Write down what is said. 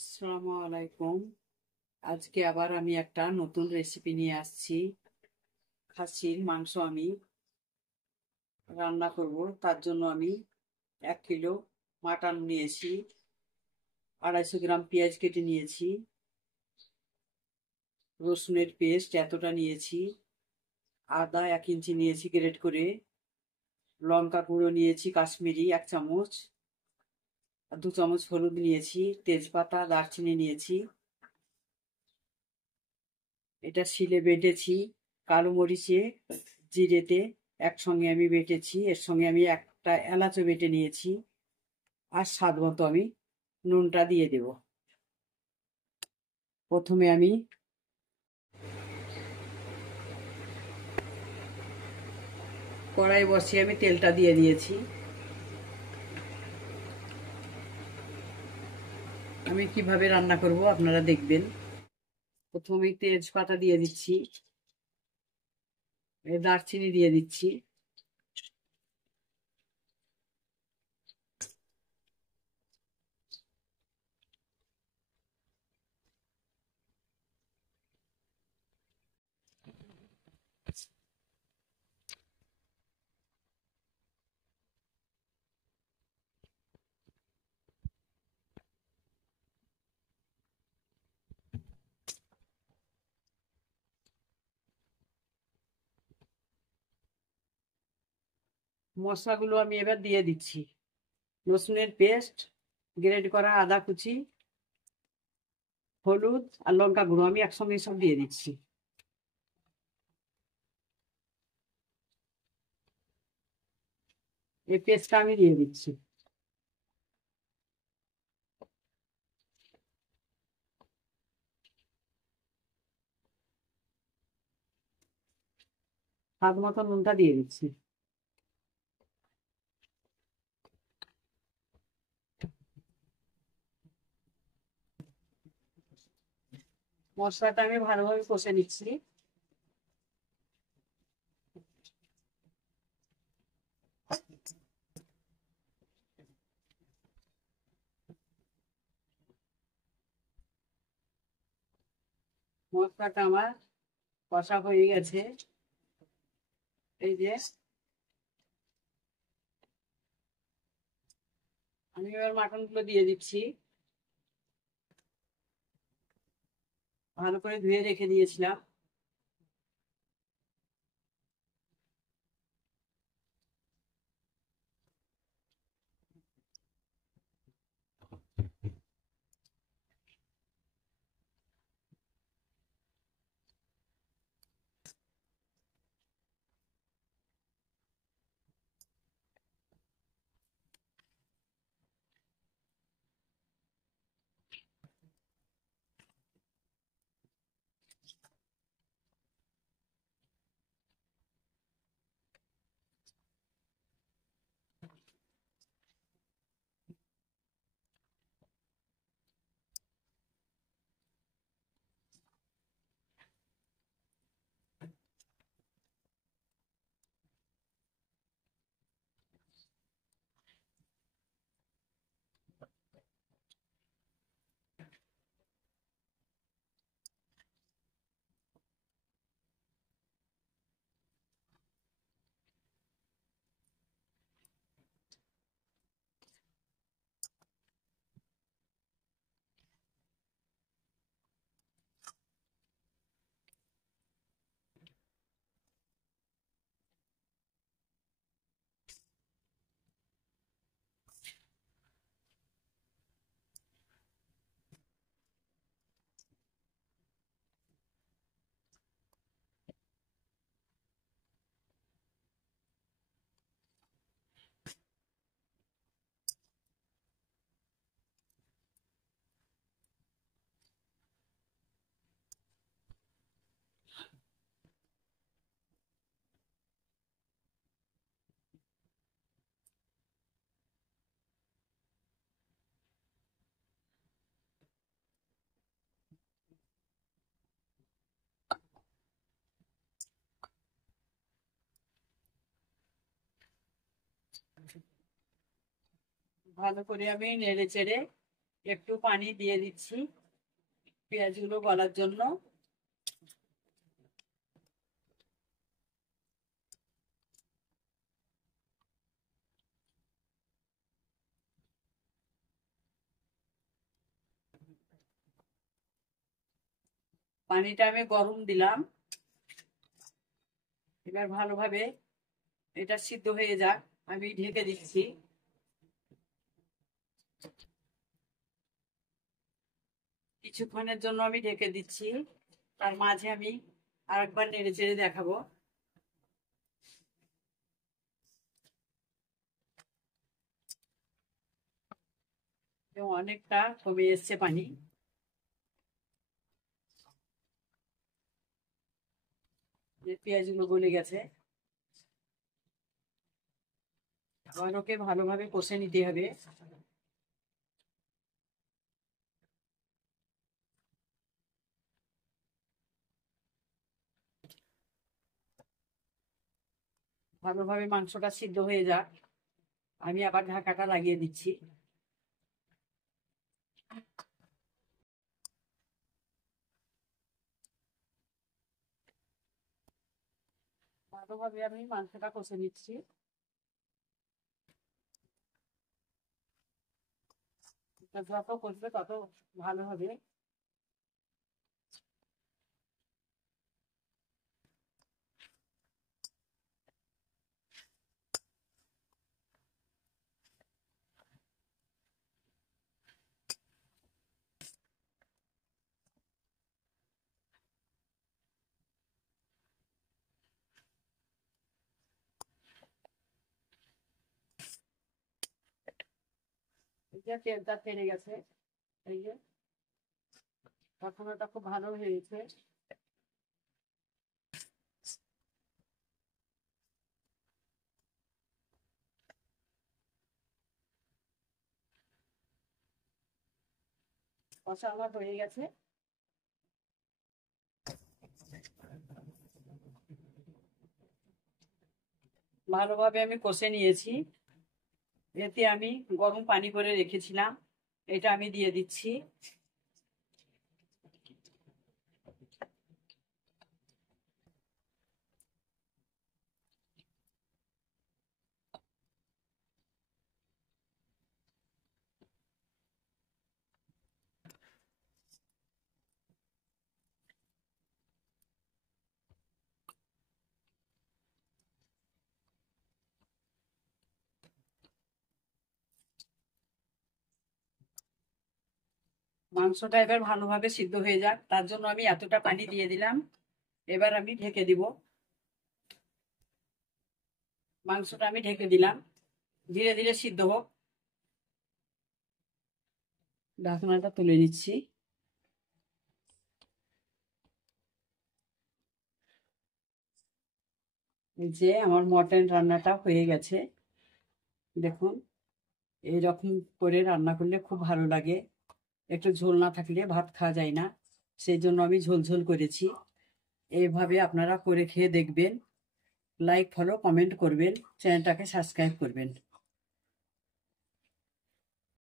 আসসালামু আলাইকুম। আজকে আবার আমি একটা নতুন রেসিপি নিয়ে আসছি। খাসির মাংস আমি রান্না করব। তার জন্য আমি 1 কিলো মাটন নিয়েছি, 250 গ্রাম পেঁয়াজ কেটে নিয়েছি, রসুনের পেস্ট এতটা নিয়েছি, আদা 1 ইঞ্চি নিয়েছি গ্রেট করে, লঙ্কা গুঁড়ো নিয়েছি কাশ্মীরি 1 চামচ, আর 2 চামচ হলুদ নিয়েছি, তেজপাতা দারচিনি নিয়েছি। এটা শিলে বেটেছি, কালো মরিচে জিরেতে একসঙ্গে আমি বেটেছি। এর সঙ্গে আমি একটা এলাচও বেটে নিয়েছি, আর স্বাদ মতো আমি নুনটা দিয়ে দেব। প্রথমে আমি কড়াই বসিয়ে আমি তেলটা দিয়ে দিয়েছি। আমি কিভাবে রান্না করব আপনারা দেখবেন। প্রথমে তেজপাতা দিয়ে দিচ্ছি, দারচিনি দিয়ে দিচ্ছি, মশলাগুলো আমি এবার দিয়ে দিচ্ছি। রসুনের পেস্ট, গ্রেট করা আদা কুচি, হলুদ আর লঙ্কা গুঁড়ো আমি একসঙ্গে সব দিয়ে দিচ্ছি। এই পেস্টটা আমি দিয়ে দিচ্ছি। স্বাদ মতো নুনটা দিয়ে দিচ্ছি। মশলাটা আমি ভালোভাবে কষে নিচ্ছি। মশলাটা আমার কষা হয়ে গেছে। এই যে আমি এবার মাটনগুলো দিয়ে দিচ্ছি। ভালো করে ধুয়ে রেখে দিয়েছিলাম। ভালো করে আমি নেড়ে চেড়ে একটু পানি দিয়ে দিচ্ছি পেঁয়াজগুলো গলার জন্য। পানিটা আমি গরম দিলাম। এবার ভালোভাবে এটা সিদ্ধ হয়ে যাক, আমি ঢেকে দিচ্ছি। কিছুক্ষণের জন্য আমি ঢেকে দিচ্ছি, তার মাঝে আমি আরেকবার নেড়ে চেড়ে দেখাবো। অনেকটা কমে এসছে পানি। পেঁয়াজগুলো গলে গেছে। আবার ওকে ভালোভাবে কষে নিতে হবে। ভালোভাবে মাংসটা সিদ্ধ হয়ে যাক, আমি আবার ঢাকাটা লাগিয়ে দিচ্ছি। ভালোভাবে আমি মাংসটা কষে নিচ্ছি। যত কষবে তত ভালো হবে। এই যে তেলটা ছেড়ে গেছে, এই যে কষানোটা খুব ভালো হয়েছে। কষানো হয়ে গেছে। ভালোভাবে আমি কষে নিয়েছি। এতে আমি গরম পানি করে রেখেছিলাম, এটা আমি দিয়ে দিচ্ছি। মাংসটা এবার ভালোভাবে সিদ্ধ হয়ে যাক, তার জন্য আমি এতটা পানি দিয়ে দিলাম। এবার আমি ঢেকে দিব। মাংসটা আমি ঢেকে দিলাম, ধীরে ধীরে সিদ্ধ হোক। ঢাকনাটা তুলে নিচ্ছি। এই যে আমার মটন রান্নাটা হয়ে গেছে। দেখুন, এইরকম করে রান্না করলে খুব ভালো লাগে। একটু ঝোল না থাকলে ভাত খাওয়া যায় না, সেই জন্য আমি ঝোল ঝোল করেছি। এইভাবে আপনারা করে খেয়ে দেখবেন। লাইক, ফলো, কমেন্ট করবেন, চ্যানেলটাকে সাবস্ক্রাইব করবেন।